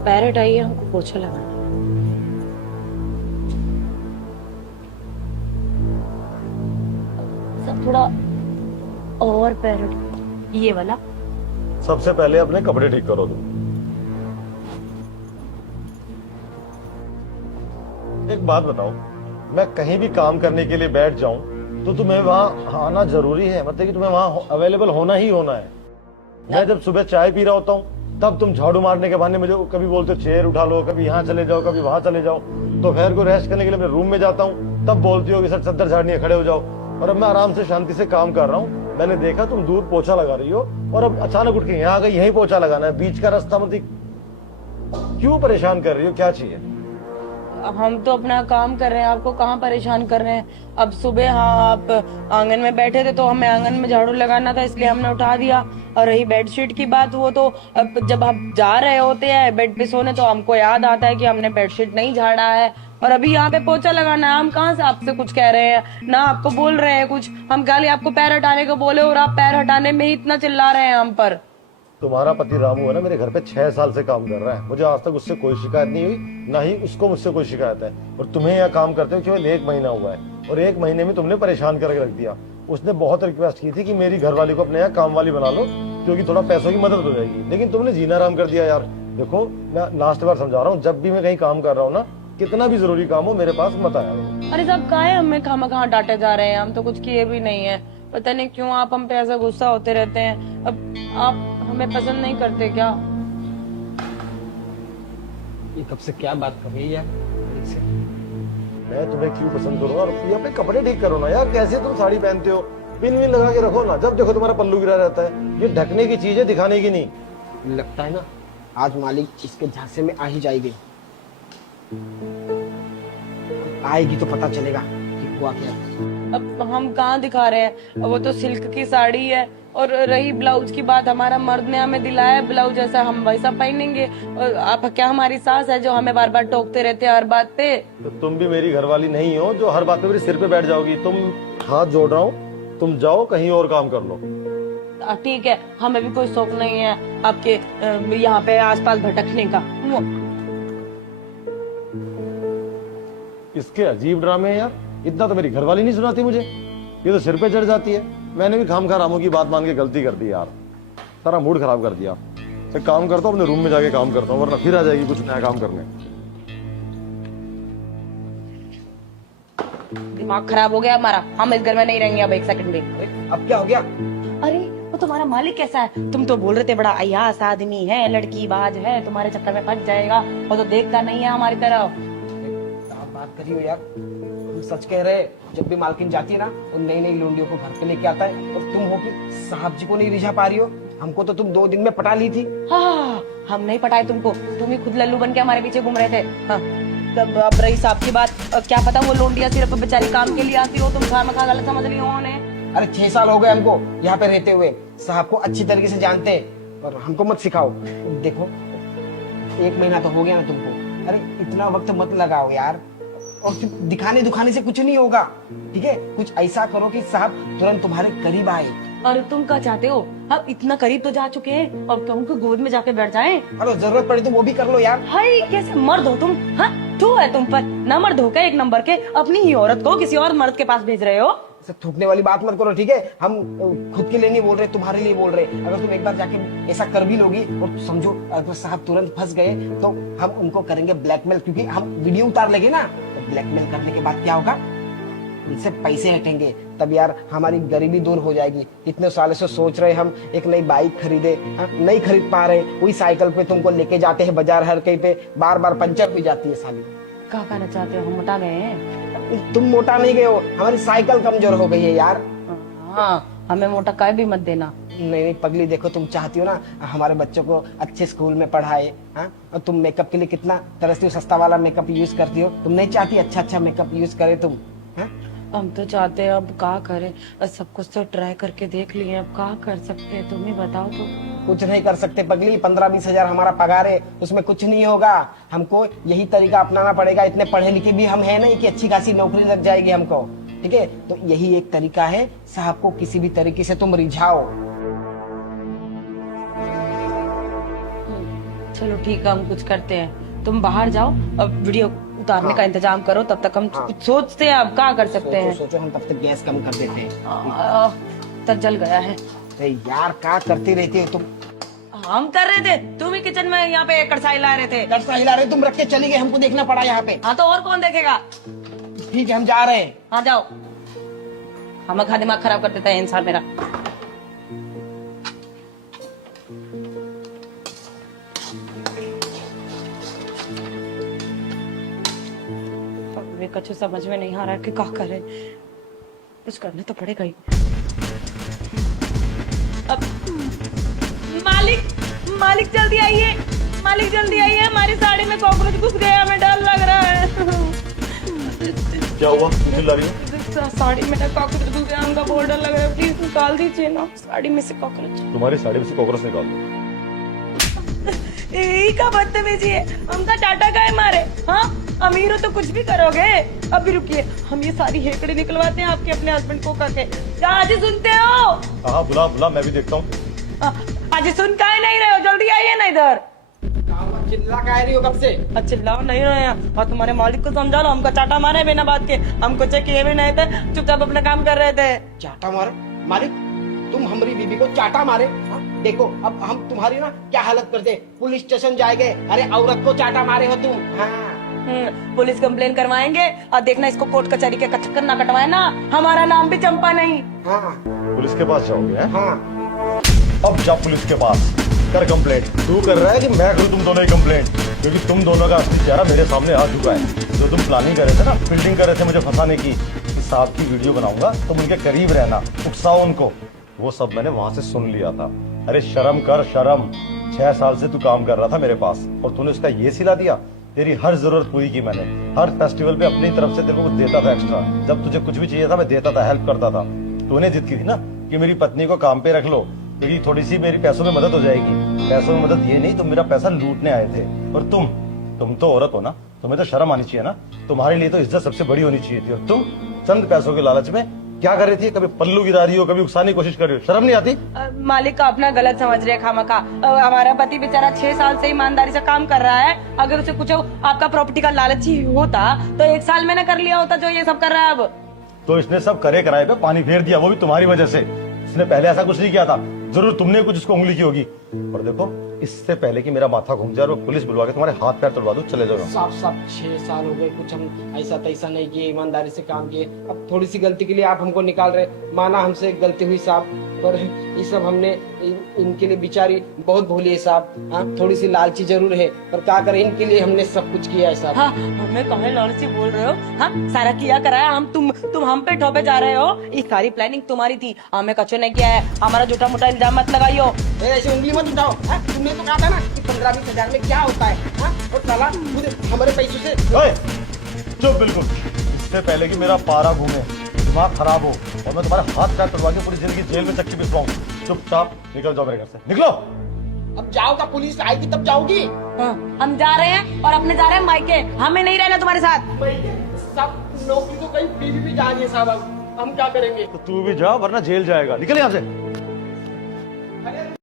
पैर हटाइए, हमको पोछा लगाना। सब थोड़ा और पैर हटाइए, ये वाला। सबसे पहले अपने कपड़े ठीक करो तुम। एक बात बताओ, मैं कहीं भी काम करने के लिए बैठ जाऊं तो तुम्हें वहां आना जरूरी है? मतलब कि तुम्हें वहां अवेलेबल होना ही होना है। मैं जब सुबह चाय पी रहा होता हूँ तब तुम झाड़ू मारने के बहाने मुझे कभी बोलते हो चेयर उठा लो, कभी यहाँ चले जाओ, कभी वहां चले जाओ। दोपहर को रेस्ट करने के लिए अपने रूम में जाता हूँ तब बोलती हो कि सर चद्दर झाड़नी, खड़े हो जाओ। और अब मैं आराम से शांति से काम कर रहा हूँ, मैंने देखा तुम दूर पोछा लगा रही हो और अब अचानक उठ के यहाँ आ गई, यही पोछा लगाना है, बीच का रास्ता मतलब क्यों परेशान कर रही हो? क्या चाहिए? हम तो अपना काम कर रहे हैं, आपको कहाँ परेशान कर रहे हैं? अब सुबह हाँ आप आंगन में बैठे थे तो हमें आंगन में झाड़ू लगाना था, इसलिए हमने उठा दिया। और रही बेडशीट की बात, वो तो अब जब हम जा रहे होते हैं बेड पे सोने तो हमको याद आता है कि हमने बेडशीट नहीं झाड़ा है, और अभी यहाँ पे पोछा लगाना है। हम कहाँ से आपसे कुछ कह रहे हैं, ना आपको बोल रहे हैं कुछ। हम खाली आपको पैर हटाने को बोले और आप पैर हटाने में ही इतना चिल्ला रहे हैं हम पर। तुम्हारा पति रामू है ना, मेरे घर पे 6 साल से काम कर रहा है, मुझे आज तक उससे कोई शिकायत नहीं हुई, ना ही उसको मुझसे कोई शिकायत है। और तुम्हें यहाँ काम करते हुए केवल 1 महीना हुआ है और 1 महीने में तुमने परेशान करके रख दिया। उसने बहुत रिक्वेस्ट की थी कि मेरी घरवाली को अपने यहाँ काम वाली बना लो क्योंकि थोड़ा पैसों की मदद हो जाएगी, लेकिन तुमने जीना आराम कर दिया यार। देखो मैं लास्ट बार समझा रहा हूँ, जब भी मैं कहीं काम कर रहा हूँ ना, कितना भी जरूरी काम हो मेरे पास मत आया करो। अरे साहब काहे हमें खामखा डांटे जा रहे हैं? हम तो कुछ किए भी नहीं है, पता नहीं क्यों आप हम पे ऐसा गुस्सा होते रहते हैं। अब आप हमें पसंद नहीं करते क्या? ये कब से क्या बात कर रही है यार मालिक से? मैं तुम्हें क्यों पसंद करूँ? और ये अपने कपड़े ठीक करो ना यार, कैसे तुम साड़ी पहनते हो? पिन विन लगा के रखो ना, जब देखो तुम्हारा पल्लू गिरा रहता है। ये ढकने की चीज है, दिखाने की नहीं। लगता है ना आज मालिक इसके झांसे में आ ही जाएगी। आएगी तो पता चलेगा कि हुआ क्या। अब हम कहाँ दिखा रहे हैं? अब वो तो सिल्क की साड़ी है। और रही ब्लाउज की बात, हमारा मर्द ने हमें दिलाया है ब्लाउज, जैसा हम वैसा पहनेंगे। और आप क्या हमारी सास है जो हमें बार बार टोकते रहते हैं हर बात पे? तो तुम भी मेरी घरवाली नहीं हो जो हर बात पे मेरे सिर पे बैठ जाओगी। तुम हाथ जोड़ रहा हूँ, तुम जाओ कहीं और काम कर लो। ठीक है, हमें भी कोई शौक नहीं है आपके यहाँ पे आसपास भटकने का। इसके अजीब ड्रामे हैं यार, इतना तो मेरी घरवाली नहीं सुनाती मुझे, ये तो सिर पे चढ़ जाती है। मैंने भी खामखा रामू की बात मान के गलती कर दी यार, सारा मूड खराब कर दिया। तो काम करता हूँ, अपने रूम में जाके काम करता हूँ, वरना फिर आ जाएगी कुछ नया काम करने। दिमाग खराब हो गया हमारा, हम इस घर में नहीं रहेंगे अब एक सेकंड भी। अब क्या हो गया? अरे वो तुम्हारा मालिक कैसा है? तुम तो बोल रहे थे बड़ा अय्यास आदमी है, लड़की बाज है, तुम्हारे चक्कर में फंस जाएगा। वो तो देखता नहीं है हमारी तरफ। आप बात करी हो यार, हम सच कह रहे हैं। जब भी मालकिन जाती है ना, उन नई नई लौंडियों को घर पे लेके आता है, और तुम हो कि साहब जी को नहीं रिझा पा रही हो। हमको तो तुम 2 दिन में पटा ली थी। हाँ, हम नहीं पटाए तुमको, तुम ही खुद लल्लू बन के हमारे पीछे घूम रहे थे। हाँ, तब अब रही साहब की बात, क्या पता वो लोंडिया सिर्फ बेचारी काम के लिए आती हो, तुम खामखा गलत समझ रही हो उन्हें। अरे 6 साल हो गए हमको यहाँ पे रहते हुए, साहब को अच्छी तरीके से जानते हैं, और हमको मत सिखाओ। देखो 1 महीना तो हो गया ना तुमको, अरे इतना वक्त मत लगाओ यार। और दिखाने दुखाने से कुछ नहीं होगा, ठीक है? कुछ ऐसा करो कि साहब तुरंत तुम्हारे करीब आए। और तुम क्या चाहते हो? अब इतना करीब तो जा चुके हैं और तुम उनको गोद में जाके बैठ जाएं? अरे जरूरत पड़ी तो वो भी कर लो यार। हाय कैसे मर्द हो तुम? हाँ, तू है तुम पर ना मर्द हो के 1 नंबर के, अपनी ही औरत को किसी और मर्द के पास भेज रहे हो। थूकने वाली बात मत करो, ठीक है? हम खुद के लिए नहीं बोल रहे, तुम्हारे लिए बोल रहे। अगर तुम एक बार जाके ऐसा कर भी लोगी और समझो अगर साहब तुरंत फंस गए तो हम उनको करेंगे ब्लैकमेल, क्योंकि हम वीडियो उतार लेंगे ना। तो ब्लैकमेल करने के बाद क्या होगा, उनसे पैसे हटेंगे, तब यार हमारी गरीबी दूर हो जाएगी। इतने सालों से सोच रहे हम एक नई बाइक खरीदे, नहीं खरीद पा रहे। वही साइकिल पे तुमको लेके जाते हैं बाजार, हर कहीं पे बार बार पंचर हुई जाती है साली। क्या कहना चाहते हो? हम मोटा गए हैं? तुम मोटा नहीं गए हो, हमारी साइकिल कमजोर हो गई है यार। हाँ, हमें मोटा कह भी मत देना। नहीं पगली, देखो तुम चाहती हो ना हमारे बच्चों को अच्छे स्कूल में पढ़ाए, हाँ? और तुम मेकअप के लिए कितना तरसती हो, सस्ता वाला मेकअप यूज करती हो। तुम नहीं चाहती अच्छा अच्छा मेकअप यूज करे तुम, हाँ? हम तो चाहते हैं, अब क्या करें? सब कुछ तो ट्राई करके देख लिए, अब क्या कर सकते हैं? तुम ही बताओ तो। कुछ नहीं कर सकते पगली, 15-20 हजार हमारा पगार है, उसमें कुछ नहीं होगा। हमको यही तरीका अपनाना पड़ेगा। इतने पढ़े लिखे भी हम है नहीं कि अच्छी खासी नौकरी लग जाएगी हमको, ठीक है? तो यही एक तरीका है, साहब को किसी भी तरीके से तुम रिझाओ। चलो ठीक है, हम कुछ करते हैं, तुम बाहर जाओ और वीडियो उतारने का इंतजाम करो, तब तक हम कुछ सोचते हैं अब क्या कर सकते हैं। सोचो हम तब तक गैस कम कर देते हैं। तक जल गया है। अरे यार क्या करती रहती हो तुम? हम कर रहे थे, तुम ही किचन में यहाँ पे कड़छाई ला रहे थे। कड़छा हिला रहे तुम, रख के चली गए, हमको देखना पड़ा यहाँ पे। हाँ तो और कौन देखेगा। ठीक है हम जा रहे हैं। हाँ जाओ, हम खा दिमाग खराब कर देता है इंसान मेरा। वे कुछ समझ में नहीं आ रहा है कि क्या करे, कुछ करना तो पड़ेगा ही। अब मालिक जल्दी आइए, मालिक जल्दी आइए, हमारी साड़ी में कॉकरोच घुस गया, हमें डर लग रहा है। क्या हुआ, क्यों चिल्ला रही हो? साड़ी में ना कॉकरोच घुस गया, हमका बहुत डर लग रहा है, प्लीज निकाल दीजिए ना साड़ी में से कॉकरोच। तुम्हारी साड़ी में से कॉकरोच निकाल दो। यही का बदतमीजी है, हमका टाटा का है मारे। हाँ अमीर हो तो कुछ भी करोगे। अभी रुकिए, हम ये सारी हेकड़ी निकलवाते हैं आपके अपने हस्बैंड को करके। आज सुनते हो? हाँ बुला, मैं भी देखता हूँ। आज सुन का ही नहीं रहे हो, जल्दी आइए ना इधर। चिल्ला कह रही हो कब से? चिल्लाओ नहीं रहे हैं, और तुम्हारे मालिक को समझा लो, हमका चाटा मारे बिना बात के, हमको चेक किए भी नहीं थे, चुपचाप अपना काम कर रहे थे। चाटा मारे? मालिक तुम हमारी बीबी को चाटा मारे? हाँ? देखो अब हम तुम्हारी ना क्या हालत करते, पुलिस स्टेशन जाएंगे। अरे औरत को चाटा मारे हो तुम। हाँ। पुलिस कंप्लेन करवाएंगे और देखना इसको कोर्ट कचहरी के चक्कर ना कटवाए ना, हमारा नाम भी चंपा नहीं। हाँ। पुलिस के पास जाओगे? हैं? हाँ। अब जा पुलिस के पास, कर कंप्लेंट। तू कर रहा है कि मैं करूँ तुम दोनों की कंप्लेंट? क्योंकि तुम दोनों का असली चेहरा मेरे सामने आ चुका है। जो तुम प्लानिंग कर रहे थे ना, फील्डिंग कर रहे थे मुझे फंसाने की, कि साहब की वीडियो बनाऊंगा तुम उनके करीब रहना, उकसाओ उनको, वो सब मैंने वहां से सुन लिया था। अरे शर्म कर शर्म, 6 साल से तू काम कर रहा था मेरे पास और तूने उसका ये सिला दिया। तेरी हर जरूरत पूरी की मैंने, हर फेस्टिवल पे अपनी तरफ से तेरे को कुछ देता था एक्स्ट्रा। जब तुझे कुछ भी चाहिए था मैं देता था, हेल्प करता था। तूने जिद की थी ना कि मेरी पत्नी को काम पे रख लो, क्योंकि थोड़ी सी मेरी पैसों में मदद हो जाएगी। पैसों में मदद ये नहीं, तुम मेरा पैसा लूटने आए थे। और तुम तो औरत हो ना, तुम्हें तो शर्म आनी चाहिए ना। तुम्हारे लिए तो इज्जत सबसे बड़ी होनी चाहिए थी, और तुम चंद पैसों के लालच में क्या कर रही थी? कभी पल्लू गिरा रही हो, कभी उकसाने की कोशिश कर रही हो, शर्म नहीं आती? मालिक का अपना गलत समझ रहे खामखा। हमारा पति बेचारा 6 साल से ईमानदारी से काम कर रहा है। अगर उसे कुछ आपका प्रॉपर्टी का लालच ही होता तो 1 साल में न कर लिया होता जो ये सब कर रहा है अब। तो इसने सब करे कराए पे पानी फेर दिया, वो भी तुम्हारी वजह से। इसने पहले ऐसा कुछ नहीं किया था, जरूर तुमने कुछ इसको उंगली की होगी। और देखो, इससे पहले कि मेरा माथा घूम जाए और पुलिस बुलवा के तुम्हारे हाथ पैर तोड़वा दूं, चले जाओ। साफ 6 साल हो गए, कुछ हम ऐसा तैसा नहीं किए, ईमानदारी से काम किए। अब थोड़ी सी गलती के लिए आप हमको निकाल रहे, माना हमसे गलती हुई साहब, पर ये सब हमने इनके लिए बेचारी बहुत भोली है साहब। हाँ थोड़ी सी लालची जरूर है, पर क्या करें, इनके लिए हमने सब कुछ किया है साहब। हाँ, हमें कहे लालची बोल रहे हो? हाँ सारा किया कराया, तुम हम पे ठोपे जा रहे हो। ये सारी प्लानिंग तुम्हारी थी, हमें कचो नहीं किया है। हमारा झूठा मोटा इल्जाम मत लगाइयो। ऐसे उंगली मत उठाओ। तुमने तो कहा था ना कि 15-20 हजार में क्या होता है। हाँ? और साला मुझे हमारे पैसों से। चुप बिल्कुल। इससे पहले कि मेरा पारा घूमे, दिमाग खराब हो और मैं तुम्हारे हाथ पैर तोड़वा के पूरी जिंदगी जेल में चक्की पिसवाऊं, चुपचाप निकल जाओ मेरे घर से, निकलो। अब जाओ तो पुलिस आएगी तब जाओगी। हाँ, हम जा रहे हैं और अपने जा रहे हैं मायके, हमें नहीं रहना तुम्हारे साथ। सब नौकरी तो कहीं बीवी भी जा रही है साहब, अब हम क्या करेंगे? तो तू भी जा वरना जेल जाएगा, निकल यहाँ से।